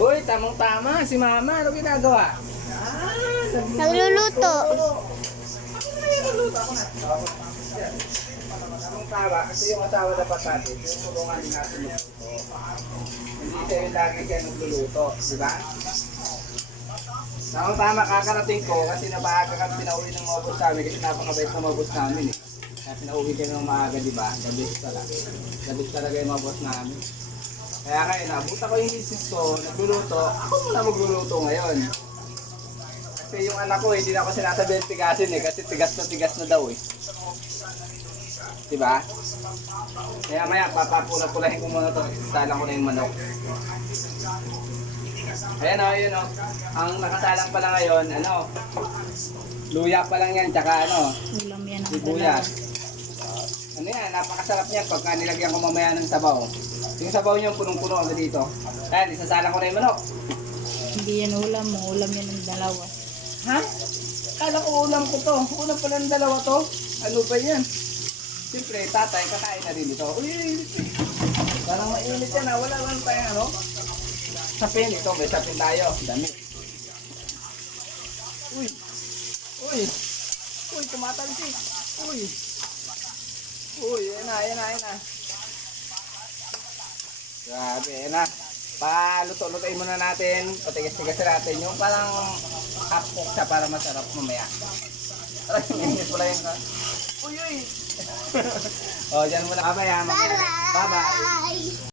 Uy, tamang-tama. Si Mama, ano ginagawa? Nagluluto. Ako na nagluluto. Ako na. Tamang-tama. Kasi yung asawa dapat natin, yung tulungan din natin magluto. Hindi kayo lagi kayo nagluluto. Di ba? Tamang-tama, kakarating ko kasi napaaga kami pinauwi ng mga boss namin kasi napakabait ng mga boss namin eh. Kaya pinauwi kami ng maaga, di ba? Gabis talaga. Gabis talaga yung mga boss namin. Kaya ngayon, nabuta ko yung misis ko, nagluluto, ako muna magluluto ngayon. Kasi yung anak ko, hindi na ako sinasabihin tigasin eh, kasi tigas na daw eh. Diba? Kaya maya, papapula-pulahin ko muna ito, salang ko na yung manok. Ayan o, yun o. Ang nakasalang pala ngayon, luya pa lang yan, tsaka Ulam yan ang sibuyas. Ano yan, napakasarap niyan pagka nilagyan ko mamaya ng sabaw. Yung sabaw niyo punong-puno agad dito. Ayan, isasalang ko na yung manok. Hindi yan ulam mo. Ulam yan ang dalawa. Ha? Kala ko ulam ko to. Ulam pala ng dalawa to. Ano ba yan? Siyempre, tatay, kakain na rin ito. Uy, parang mainit yan ha. Wala lang tayong sapin. Ito, may sapin tayo. Damit. Uy. Uy. Uy, tumatalsik. Uy. Uy, yan na. Grabe, yan na. Paluto-lutoin muna natin. Patigas-tigas natin. Yung parang half-cook siya para masarap mamaya. Aray, minit mo lang yun ka. Uy! O, dyan muna. Bye-bye. Bye-bye.